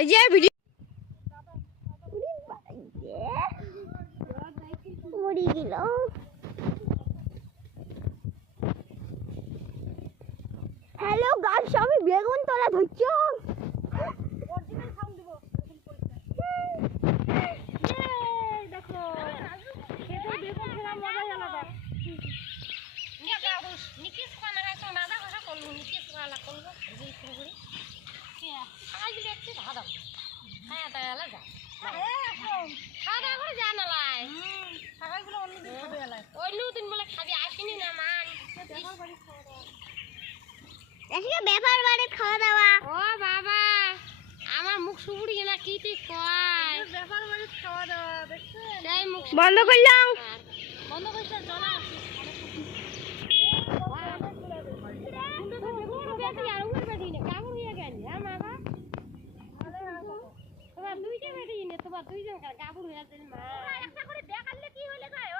এই যে ভিডিও মরি গেল। হ্যালো গাইস, আমি বেগুন তলা ধরছি। অরিজিনাল সাউন্ড দেব এরকম পরিষ্কার। এই দেখো খেতে বেগুন খেলা মজাই আলাদা। নিকা হুস নিকিস খানা খাইছো মাদা ভাষা করলু নিকিস খালা করলু এই পুরোপুরি কি আই দিলে একটু ভাদা খায়া তাইলা যা খাওয়া করে জানা লাই খাবারগুলো অন্যদিন খাবে এলাই অন্য দিন বলে খাবি আসিনি না মান আজকে ব্যাপার বাড়ি খাওয়া দাওয়া। ও বাবা আমার মুখ সুবুড়ি না কি তুই কয় ব্যাপার বাড়ি খাওয়া দাওয়া দেখছেন সেই মুখ বন্ধ করলাম বন্ধ করছ জানা তুই যে গাবুর হয়ে যাচ্ছে মা একটা করে দেখালে কি হলে কয়